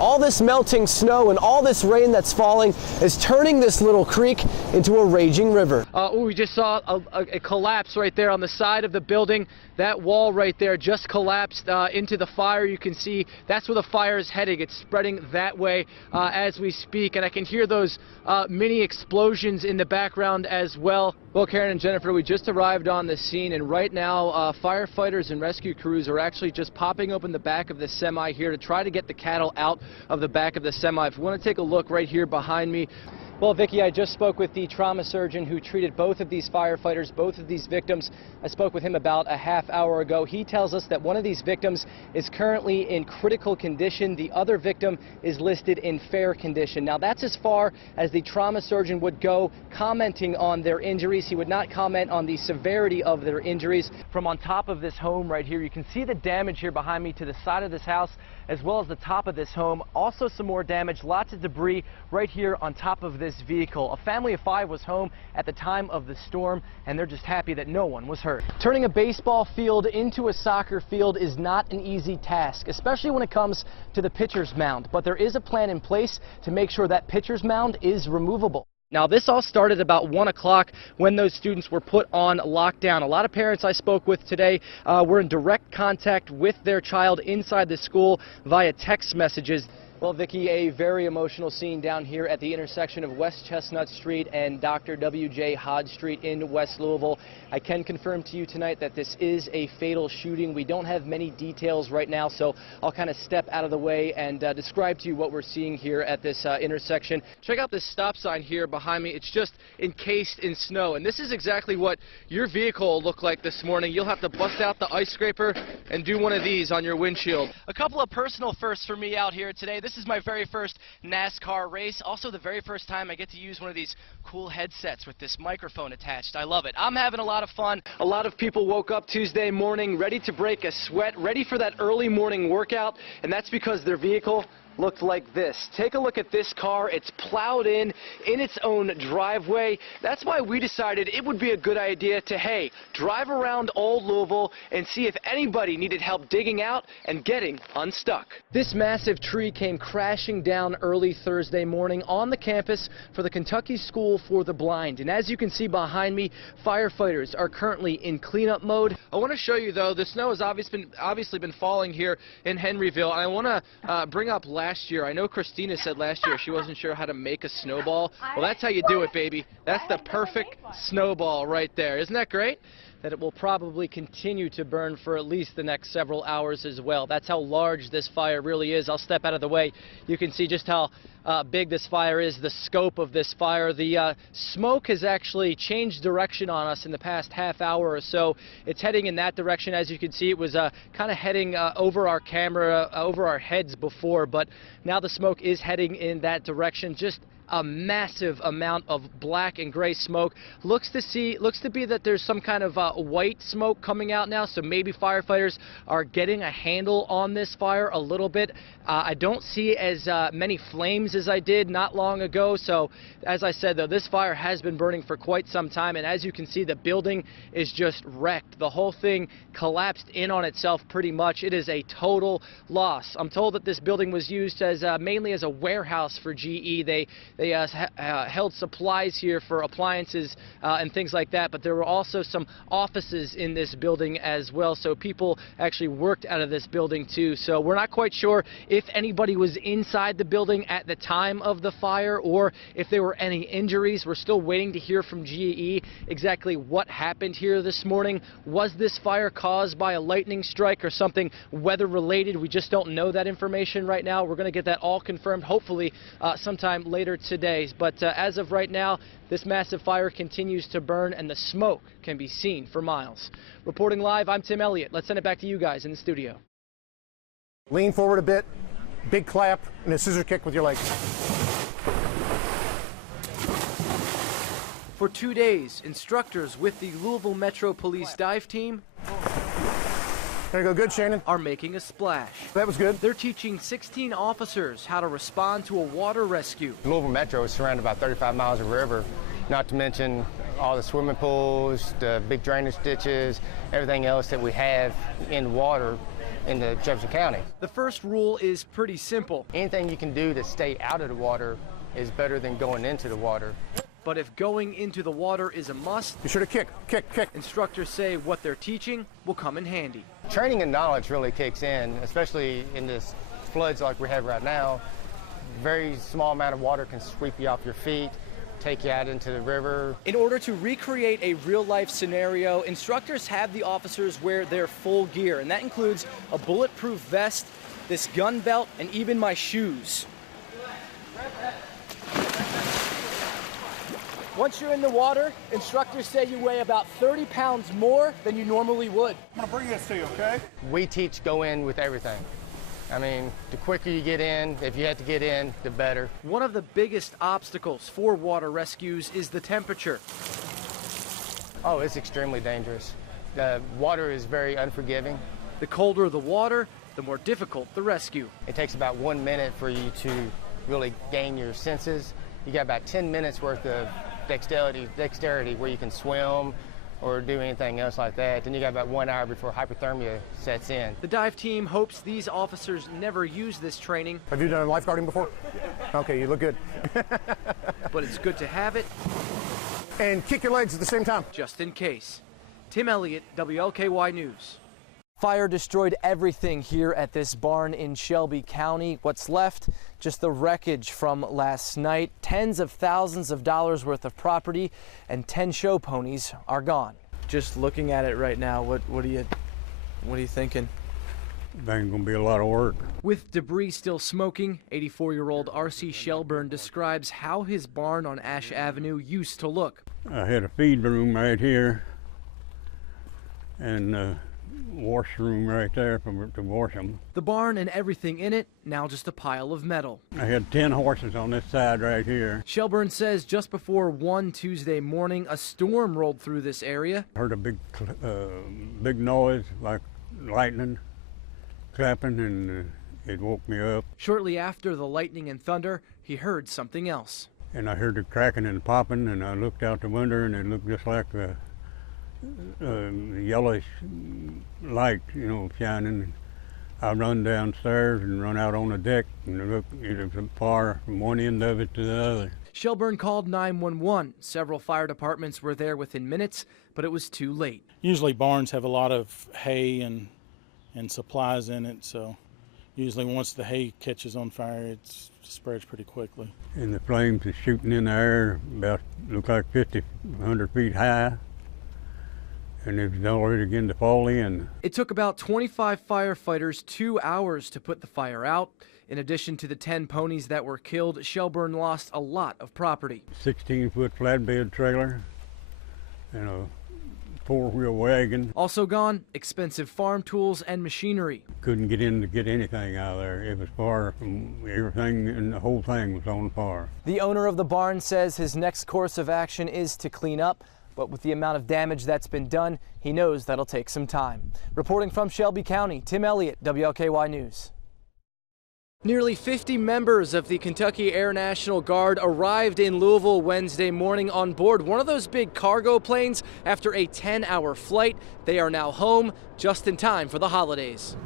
All this melting snow and all this rain that's falling is turning this little creek into a raging river. We just saw a collapse right there on the side of the building. That wall right there just collapsed into the fire. You can see that's where the fire is heading. It's spreading that way as we speak, and I can hear those mini explosions in the background as well. Well, Karen and Jennifer, we just arrived on the scene, and right now firefighters and rescue crews are actually just popping open the back of the semi here to try to get the cattle out of the back of the semi. If you want to take a look right here behind me. Well, Vicki, I just spoke with the trauma surgeon who treated both of these firefighters, both of these victims. I spoke with him about a half hour ago. He tells us that one of these victims is currently in critical condition. The other victim is listed in fair condition. Now, that's as far as the trauma surgeon would go commenting on their injuries. He would not comment on the severity of their injuries. From on top of this home right here, you can see the damage here behind me to the side of this house, as well as the top of this home. Also some more damage, lots of debris right here on top of this vehicle. A family of 5 was home at the time of the storm, and they're just happy that no one was hurt. Turning a baseball field into a soccer field is not an easy task, especially when it comes to the pitcher's mound, but there is a plan in place to make sure that pitcher's mound is removable. Now, this all started about 1 o'clock when those students were put on lockdown. A lot of parents I spoke with today were in direct contact with their child inside the school via text messages. Well, Vicki, a very emotional scene down here at the intersection of West Chestnut Street and Dr. W.J. Hodge Street in West Louisville. I can confirm to you tonight that this is a fatal shooting. We don't have many details right now, so I'll kind of step out of the way and describe to you what we're seeing here at this intersection. Check out this stop sign here behind me. It's just encased in snow, and this is exactly what your vehicle will look like this morning. You'll have to bust out the ice scraper and do one of these on your windshield. A couple of personal firsts for me out here today. This is my very first NASCAR race. Also the very first time I get to use one of these cool headsets with this microphone attached. I love it. I'm having a lot of fun. A lot of people woke up Tuesday morning ready to break a sweat, ready for that early morning workout, and that's because their vehicle looked like this. Take a look at this car. It's plowed in its own driveway. That's why we decided it would be a good idea to, hey, drive around Old Louisville and see if anybody needed help digging out and getting unstuck. This massive tree came crashing down early Thursday morning on the campus for the Kentucky School for the Blind. And as you can see behind me, firefighters are currently in cleanup mode. I want to show you, though, the snow has obviously been falling here in Henryville. I want to bring up last year. I know Christina said last year she wasn't sure how to make a snowball. Well, that's how you do it, baby. That's the perfect snowball right there. Isn't that great? That it will probably continue to burn for at least the next several hours as well. That's how large this fire really is. I'll step out of the way. You can see just how big this fire is, the scope of this fire. The smoke has actually changed direction on us in the past half hour or so. It's heading in that direction. As you can see, it was kind of heading over our camera, over our heads before, but now the smoke is heading in that direction. Just a massive amount of black and gray smoke. Looks to be that there's some kind of white smoke coming out now, so maybe firefighters are getting a handle on this fire a little bit. I don't see as many flames as I did not long ago, so as I said, though, this fire has been burning for quite some time, and as you can see, the building is just wrecked. The whole thing collapsed in on itself pretty much. It is a total loss. I'm told that this building was used as mainly as a warehouse for GE. They held supplies here for appliances and things like that, but there were also some offices in this building as well, so people actually worked out of this building too. So we're not quite sure if anybody was inside the building at the time of the fire or if there were any injuries. We're still waiting to hear from GE exactly what happened here this morning. Was this fire caused by a lightning strike or something weather related? We just don't know that information right now. We're going to get that all confirmed hopefully sometime later today. But as of right now, this massive fire continues to burn and the smoke can be seen for miles. Reporting live, I'm Tim Elliott. Let's send it back to you guys in the studio. Lean forward a bit, big clap, and a scissor kick with your leg. For 2 days, instructors with the Louisville Metro Police dive team There you go, good, Shannon. are making a splash. That was good. They're teaching 16 officers how to respond to a water rescue. Louisville Metro is surrounded by 35 miles of river, not to mention all the swimming pools, the big drainage ditches, everything else that we have in water in the Jefferson County. The first rule is pretty simple. Anything you can do to stay out of the water is better than going into the water. But if going into the water is a must, Be sure to kick. instructors say what they're teaching will come in handy. Training and knowledge really kicks in, especially in this floods like we have right now. Very small amount of water can sweep you off your feet, take you out into the river. In order to recreate a real-life scenario, instructors have the officers wear their full gear, and that includes a bulletproof vest, this gun belt, and even my shoes. Once you're in the water, instructors say you weigh about 30 pounds more than you normally would. I'm gonna bring this to you, okay? We teach go in with everything. I mean, the quicker you get in, if you have to get in, the better. One of the biggest obstacles for water rescues is the temperature. Oh, it's extremely dangerous. The water is very unforgiving. The colder the water, the more difficult the rescue. It takes about 1 minute for you to really gain your senses. You got about 10 minutes worth of dexterity where you can swim or do anything else like that. Then you got about 1 hour before hypothermia sets in. The dive team hopes these officers never use this training. Have you done lifeguarding before? Okay, you look good. But it's good to have it And kick your legs at the same time. just in case. Tim Elliott, WLKY News. Fire destroyed everything here at this barn in Shelby County. What's left? Just the wreckage from last night. Tens of thousands of dollars worth of property and 10 show ponies are gone. Just looking at it right now, what are you thinking? Thing's gonna be a lot of work. With debris still smoking, 84-year-old R.C. Shelburne describes how his barn on Ash Avenue used to look. I had a feed room right here and a washroom right there to wash them. The barn and everything in it, now just a pile of metal. I had 10 horses on this side right here. Shelburne says just before 1 Tuesday morning, a storm rolled through this area. Heard a big noise like lightning clapping, and it woke me up. Shortly after the lightning and thunder, he heard something else. And I heard the cracking and popping, and I looked out the window, and it looked just like the yellowish light, shining. I run downstairs and run out on the deck, and look, it was a fire from one end of it to the other. Shelburne called 911. Several fire departments were there within minutes, but it was too late. Usually barns have a lot of hay and supplies in it, so usually once the hay catches on fire, it spreads pretty quickly. And the flames are shooting in the air about, look like 50, 100 feet high. And it was already beginning to fall in. It took about 25 firefighters 2 hours to put the fire out. In addition to the 10 ponies that were killed, Shelburne lost a lot of property. 16-foot flatbed trailer and a 4-wheel wagon. Also gone, expensive farm tools and machinery. Couldn't get in to get anything out of there. It was far from everything, and the whole thing was on fire. The owner of the barn says his next course of action is to clean up. But with the amount of damage that's been done, he knows that'll take some time. Reporting from Shelby County, Tim Elliott, WLKY News. Nearly 50 members of the Kentucky Air National Guard arrived in Louisville Wednesday morning on board one of those big cargo planes after a 10-hour flight. They are now home just in time for the holidays.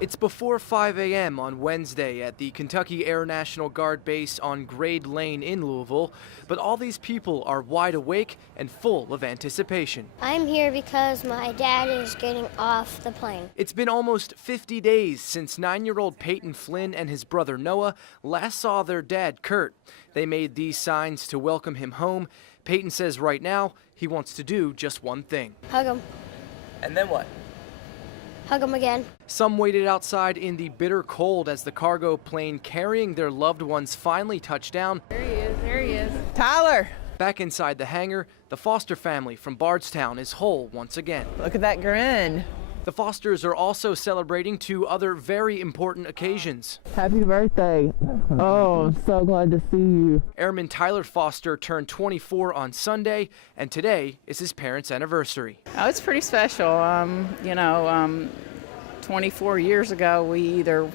It's before 5 a.m. on Wednesday at the Kentucky Air National Guard base on Grade Lane in Louisville, but all these people are wide awake and full of anticipation. I'm here because my dad is getting off the plane. It's been almost 50 days since 9-year-old Peyton Flynn and his brother Noah last saw their dad, Kurt. They made these signs to welcome him home. Peyton says right now he wants to do just one thing. Hug him. And then what? Hug him again. Some waited outside in the bitter cold as the cargo plane carrying their loved ones finally touched down. There he is. Tyler! Back inside the hangar, the Foster family from Bardstown is whole once again. Look at that grin. The Fosters are also celebrating 2 other very important occasions. Happy birthday. Oh, I'm so glad to see you. Airman Tyler Foster turned 24 on Sunday, and today is his parents' anniversary. Oh, it's pretty special. 24 years ago,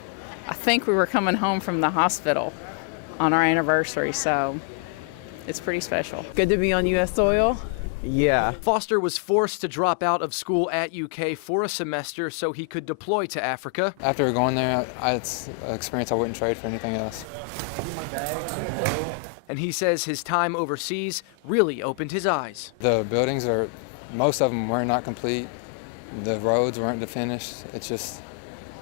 I think we were coming home from the hospital on our anniversary, so it's pretty special. Good to be on U.S. soil. Yeah. Foster was forced to drop out of school at UK for a semester so he could deploy to Africa. After going there, it's an experience I wouldn't trade for anything else. And he says his time overseas really opened his eyes. The buildings most of them were not complete. The roads weren't finished. It's just,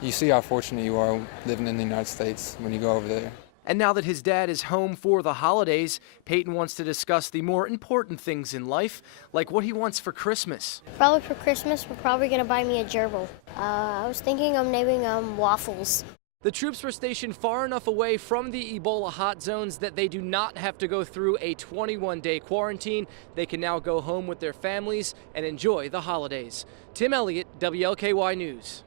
you see how fortunate you are living in the United States when you go over there. And now that his dad is home for the holidays, Peyton wants to discuss the more important things in life, like what he wants for Christmas. Probably for Christmas, we're probably going to buy me a gerbil. I was thinking of naming them Waffles. The troops were stationed far enough away from the Ebola hot zones that they do not have to go through a 21-day quarantine. They can now go home with their families and enjoy the holidays. Tim Elliott, WLKY News.